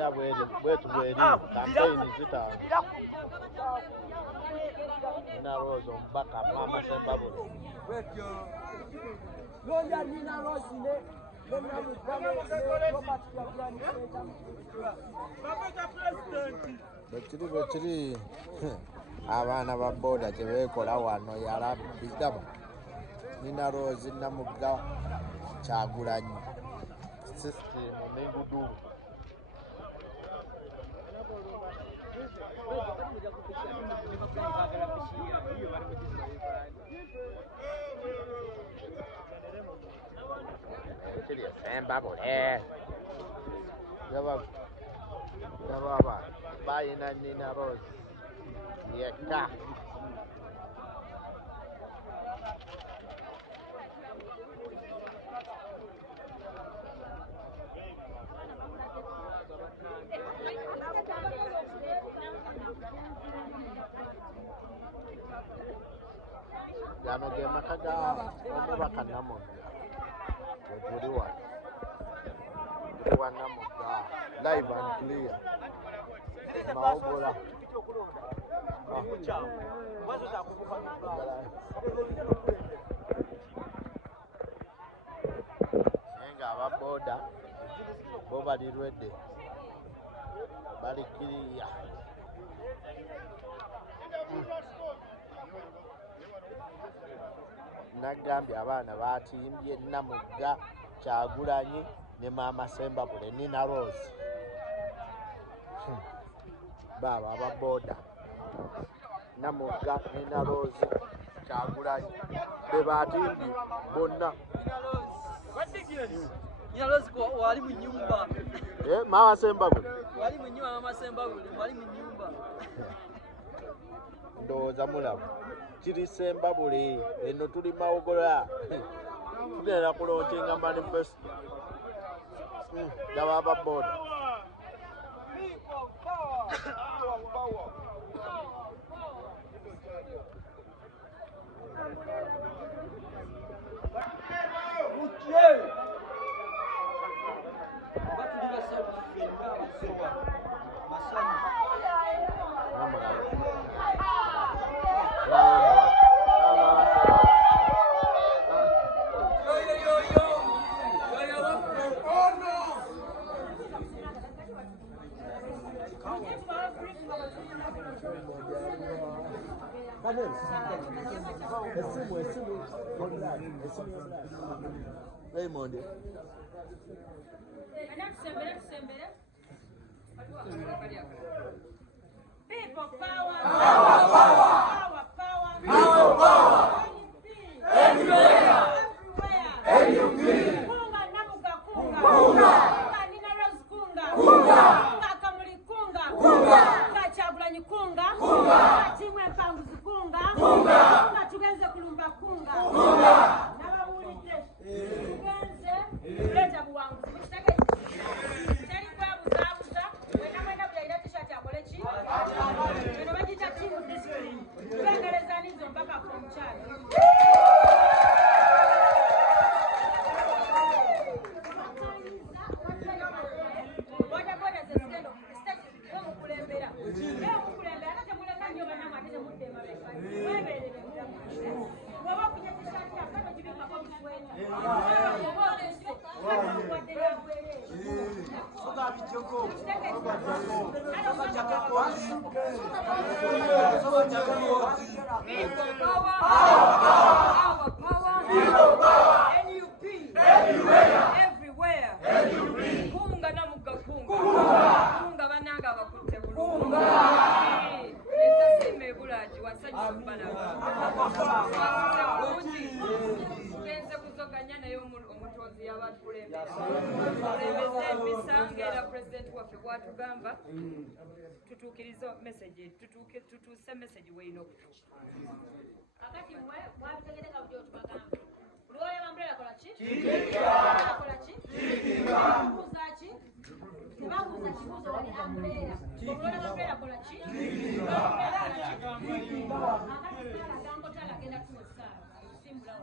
era bwetu bweri campaign zitangira Nina Rose omubaka Mama Sembabule Nina Rose ne Bwekiri abaana ba boda tebeekola wano yalabidaba Nina Rose Namugga Kyagulanyi system n'engudu Kiri Sembabule yaba bayina Nina Rose yekka gano ge maka ga omubaka Namuga wetuliwa Namuga live and clear maogola nenga ababoda bo balirwedde balikiriya nagambye abaana batimbye Namugga Kyagulanyi ne Mama Sembabule Nina Rose baba ababoda Namugga Nina Rose Kyagulanyi bebatimbye bonna Nina Rose wali mu nyumba Mama Sembabule wali mu nyumba Mama Sembabule wali mu nyumba ndowooza mulaba kiri Sembabule eno tuli mawogola tugenda kulonkinga manifesto laba ababoda Raymond People power, power, power, power, power, power. Everywhere, everywhere. Kunga Namuga kunga, kunga. Nina Rose kunga, kunga. Kamuli kunga, kunga. Kyagulanyi kunga, kunga. Timwe Mpanguzi kunga, kunga. Tugenze kulumba kunga, kunga. Nabawulidde. Tugenze kuleta buwanguzi. Mukitege teri kwebuzabuza. Wena mwenda byaira t-shirt akole ki? Kino bagita team discipline. Tugengereza nizo mpaka ku mukyala. Watugamba tutukiriza message tutuse message weino akati mwe wategereka byo tubagamba uliole mambrela kola chi kola chi kuza chi kuza chibuzo wali umbrella uliole mambrela kola chi akati sala gambo tala kenda kusala simbula